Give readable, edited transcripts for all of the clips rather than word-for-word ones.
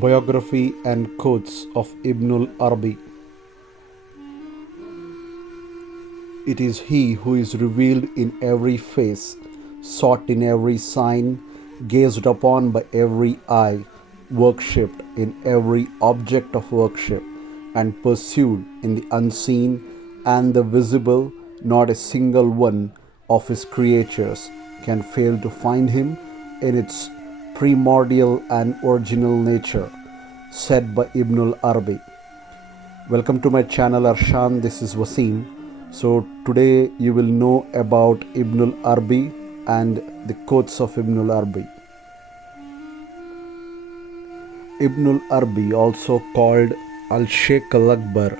Biography and Quotes of Ibn Arabi. It is he who is revealed in every face, sought in every sign, gazed upon by every eye, worshipped in every object of worship, and pursued in the unseen and the visible. Not a single one of his creatures can fail to find him in its primordial and original nature, said by Ibn Arabi. Welcome to my channel Arshan, this is Wasim. So today you will know about Ibn Arabi and the quotes of Ibn Arabi. Ibn Arabi, also called Al-Sheikh Al-Akbar,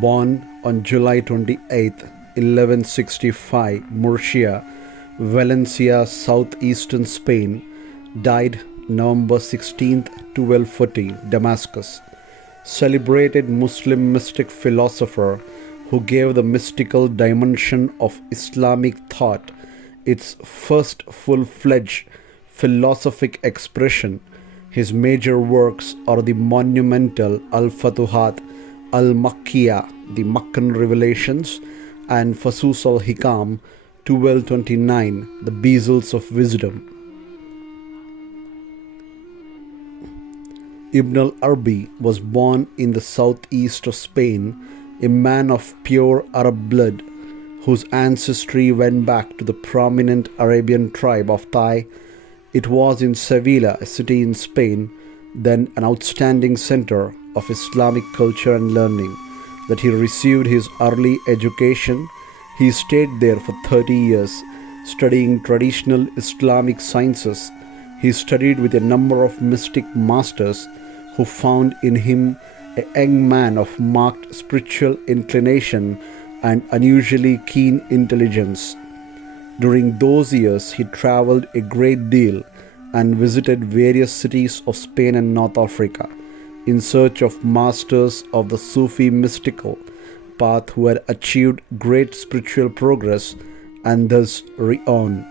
born on July 28, 1165, Murcia, Valencia, southeastern Spain, died November 16, 1240, Damascus. Celebrated Muslim mystic philosopher who gave the mystical dimension of Islamic thought its first full-fledged philosophic expression. His major works are the monumental Al-Futuhat Al-Makkiyah, the Meccan Revelations, and Fusus al-Hikam 1229, the Bezels of Wisdom. Ibn al-Arabi was born in the southeast of Spain, a man of pure Arab blood, whose ancestry went back to the prominent Arabian tribe of Tai. It was in Sevilla, a city in Spain, then an outstanding center of Islamic culture and learning, that he received his early education. He stayed there for 30 years, studying traditional Islamic sciences. He studied with a number of mystic masters who found in him a young man of marked spiritual inclination and unusually keen intelligence. During those years, he traveled a great deal and visited various cities of Spain and North Africa in search of masters of the Sufi mystical path who had achieved great spiritual progress and thus renown.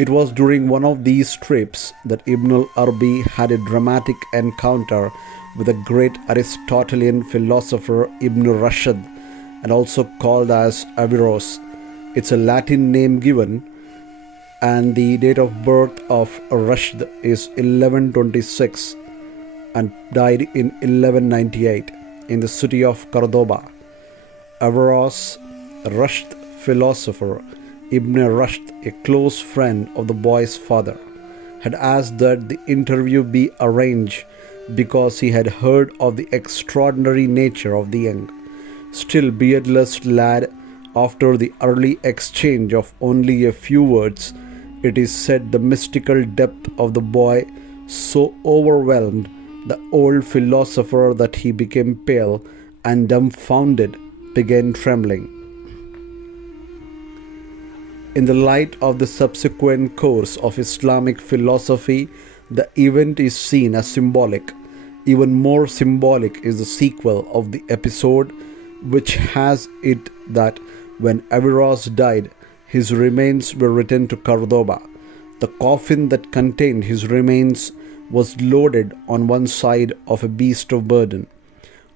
It was during one of these trips that Ibn al-Arabi had a dramatic encounter with a great Aristotelian philosopher Ibn Rushd, and also called as Averroes. It's a Latin name given, and the date of birth of Rushd is 1126 and died in 1198 in the city of Cordoba. Averroes, Rushd philosopher Ibn Rushd, a close friend of the boy's father, had asked that the interview be arranged because he had heard of the extraordinary nature of the young, still beardless lad. After the early exchange of only a few words, it is said the mystical depth of the boy so overwhelmed the old philosopher that he became pale and dumbfounded, began trembling. In the light of the subsequent course of Islamic philosophy, the event is seen as symbolic. Even more symbolic is the sequel of the episode, which has it that when Averroes died, his remains were returned to Cordoba. The coffin that contained his remains was loaded on one side of a beast of burden,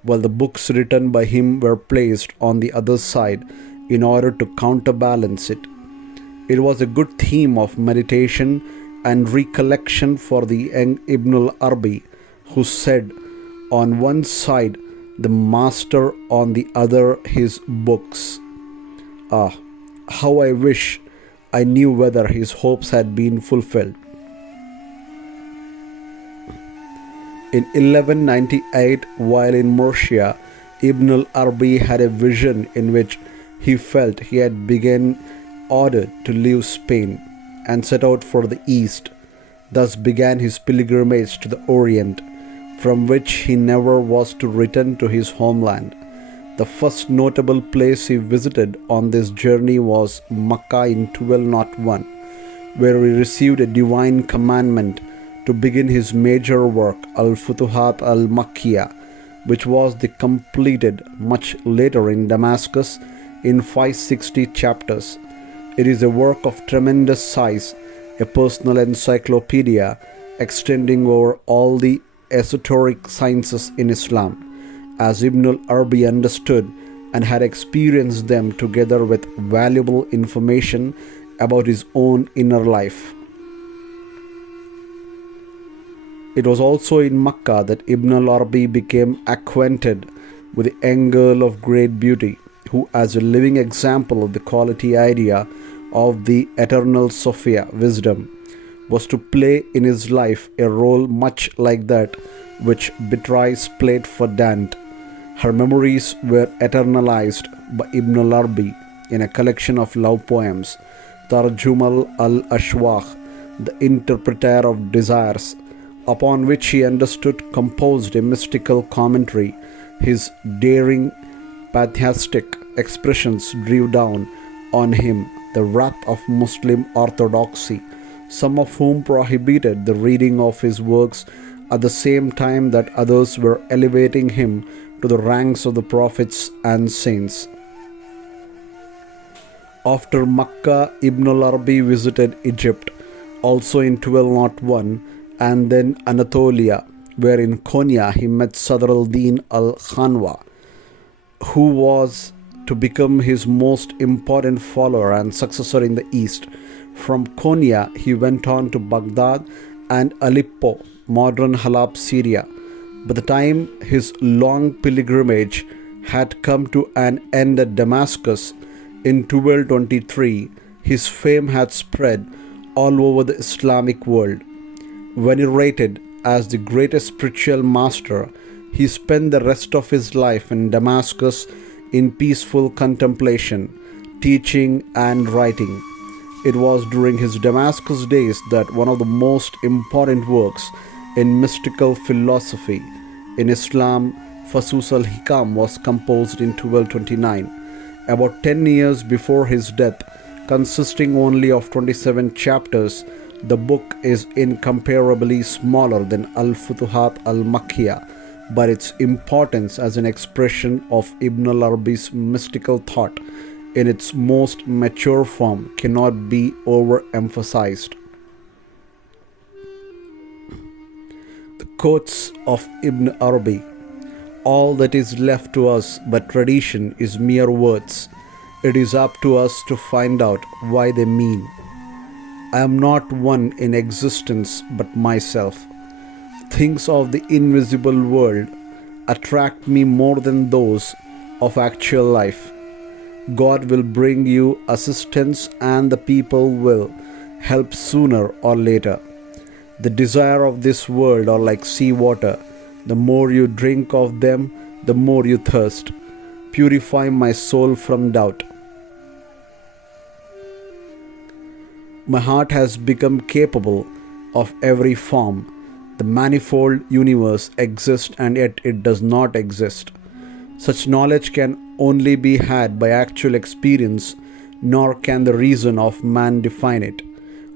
while the books written by him were placed on the other side in order to counterbalance it. It was a good theme of meditation and recollection for the young Ibn al-Arabi, who said, on one side the master, on the other his books. Ah, how I wish I knew whether his hopes had been fulfilled. In 1198, while in Murcia, Ibn al-Arabi had a vision in which he felt he had been ordered to leave Spain and set out for the east. Thus began his pilgrimage to the Orient, from which he never was to return to his homeland. The first notable place he visited on this journey was Mecca in 1201, where he received a divine commandment to begin his major work, Al-Futuhat Al-Makkiyah, which was completed much later in Damascus in 560 chapters. It is a work of tremendous size, a personal encyclopedia extending over all the esoteric sciences in Islam, as Ibn al-Arabi understood and had experienced them together with valuable information about his own inner life. It was also in Makkah that Ibn al-Arabi became acquainted with a young girl of great beauty, who, as a living example of the quality idea of the eternal Sophia, wisdom, was to play in his life a role much like that which Beatrice played for Dante. Her memories were eternalized by Ibn al-Arabi in a collection of love poems, Tarjumal al-Ashwaq, the interpreter of desires, upon which he understood composed a mystical commentary. His daring, patheistic expressions drew down on him the wrath of Muslim orthodoxy, some of whom prohibited the reading of his works at the same time that others were elevating him to the ranks of the prophets and saints. After Makkah, Ibn al-Arabi visited Egypt, also in 1201, and then Anatolia, where in Konya he met Sadr al-Din al-Khanwa, who was to become his most important follower and successor in the East. From Konya, he went on to Baghdad and Aleppo, modern Halab, Syria. By the time his long pilgrimage had come to an end at Damascus in 1223, his fame had spread all over the Islamic world. Venerated as the greatest spiritual master, he spent the rest of his life in Damascus in peaceful contemplation, teaching and writing. It was during his Damascus days that one of the most important works in mystical philosophy in Islam, Fusus al-Hikam, was composed in 1229, about 10 years before his death. Consisting only of 27 chapters, the book is incomparably smaller than Al-Futuhat al-Makkiyah, but its importance as an expression of Ibn al-Arabi's mystical thought in its most mature form cannot be overemphasized. The quotes of Ibn Arabi: "All that is left to us but tradition is mere words. It is up to us to find out why they mean. I am not one in existence but myself. Things of the invisible world attract me more than those of actual life. God will bring you assistance and the people will help sooner or later. The desire of this world are like sea water. The more you drink of them, the more you thirst. Purify my soul from doubt. My heart has become capable of every form. The manifold universe exists and yet it does not exist. Such knowledge can only be had by actual experience, nor can the reason of man define it,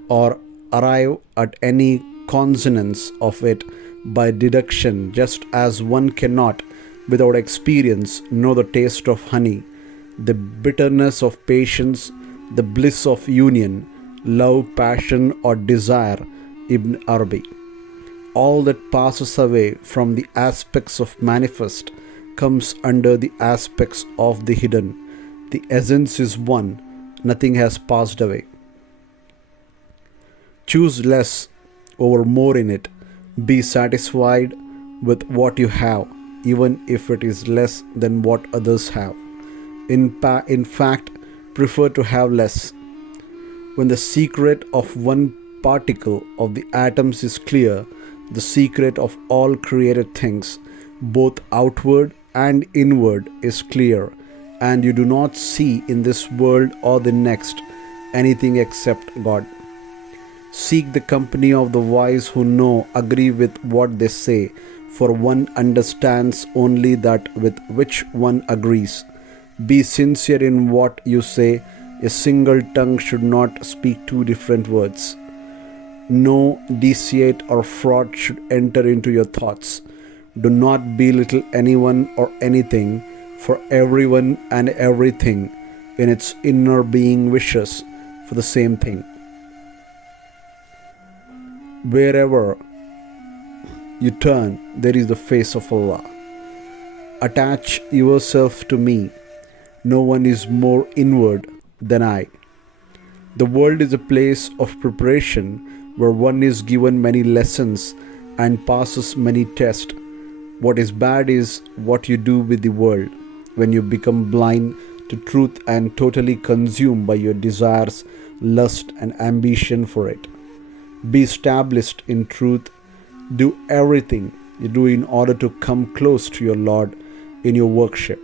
or arrive at any consonance of it by deduction, just as one cannot, without experience, know the taste of honey, the bitterness of patience, the bliss of union, love, passion, or desire." Ibn Arabi. All that passes away from the aspects of manifest comes under the aspects of the hidden. The essence is one, nothing has passed away. Choose less over more in it. Be satisfied with what you have, even if it is less than what others have. In fact, prefer to have less. When the secret of one particle of the atoms is clear, the secret of all created things, both outward and inward, is clear, and you do not see in this world or the next anything except God. Seek the company of the wise who know, agree with what they say, for one understands only that with which one agrees. Be sincere in what you say. A single tongue should not speak two different words. No deceit or fraud should enter into your thoughts. Do not belittle anyone or anything, for everyone and everything in its inner being wishes for the same thing. Wherever you turn, there is the face of Allah. Attach yourself to me. No one is more inward than I. The world is a place of preparation where one is given many lessons and passes many tests. What is bad is what you do with the world when you become blind to truth and totally consumed by your desires, lust, and ambition for it. Be established in truth. Do everything you do in order to come close to your Lord in your worship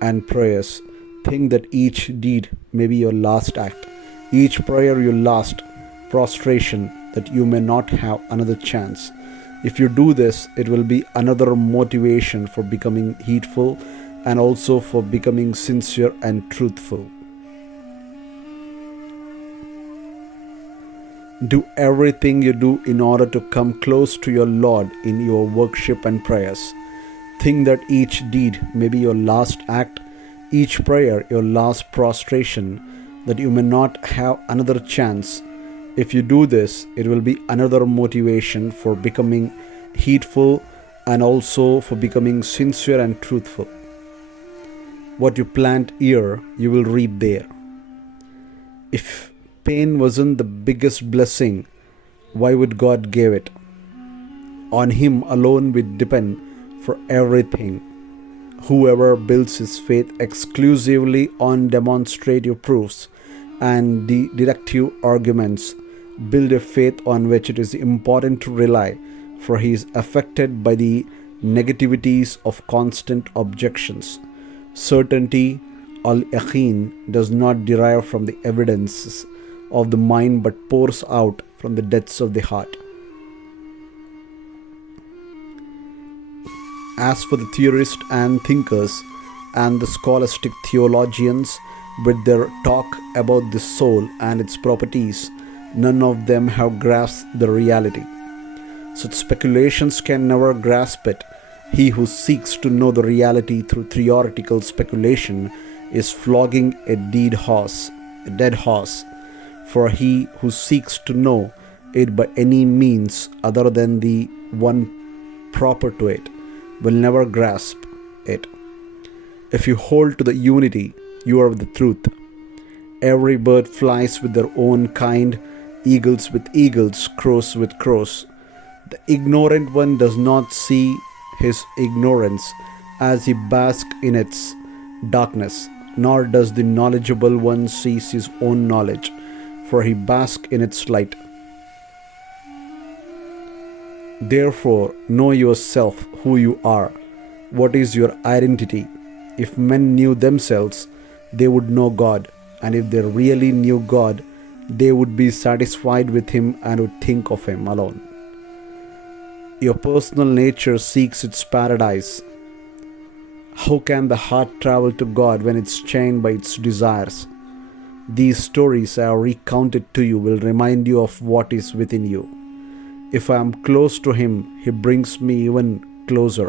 and prayers. Think that each deed may be your last act, each prayer your last prostration, that you may not have another chance. If you do this, it will be another motivation for becoming heedful and also for becoming sincere and truthful. Do everything you do in order to come close to your Lord in your worship and prayers. Think that each deed may be your last act, each prayer your last prostration, that you may not have another chance. If you do this, it will be another motivation for becoming heedful and also for becoming sincere and truthful. What you plant here, you will reap there. If pain wasn't the biggest blessing, why would God give it? On Him alone we depend for everything. Whoever builds his faith exclusively on demonstrative proofs and deductive arguments build a faith on which it is important to rely, for he is affected by the negativities of constant objections. Certainty, al-yaqeen, does not derive from the evidences of the mind but pours out from the depths of the heart. As for the theorists and thinkers and the scholastic theologians, with their talk about the soul and its properties, none of them have grasped the reality. Such speculations can never grasp it. He who seeks to know the reality through theoretical speculation is flogging a dead horse. For he who seeks to know it by any means other than the one proper to it will never grasp it. If you hold to the unity, you are the truth. Every bird flies with their own kind, eagles with eagles, crows with crows. The ignorant one does not see his ignorance as he basks in its darkness, nor does the knowledgeable one see his own knowledge, for he basks in its light. Therefore, know yourself who you are. What is your identity? If men knew themselves, they would know God, and if they really knew God, they would be satisfied with Him and would think of Him alone. Your personal nature seeks its paradise. How can the heart travel to God when it's chained by its desires? These stories I have recounted to you will remind you of what is within you. If I am close to Him, He brings me even closer.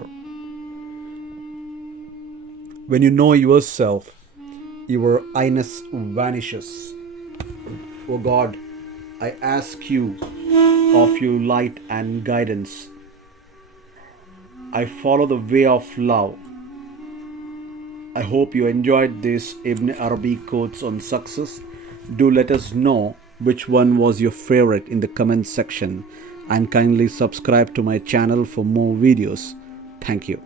When you know yourself, your I-ness vanishes. O God, I ask you of your light and guidance. I follow the way of love. I hope you enjoyed this Ibn Arabi quotes on success. Do let us know which one was your favorite in the comment section, and kindly subscribe to my channel for more videos. Thank you.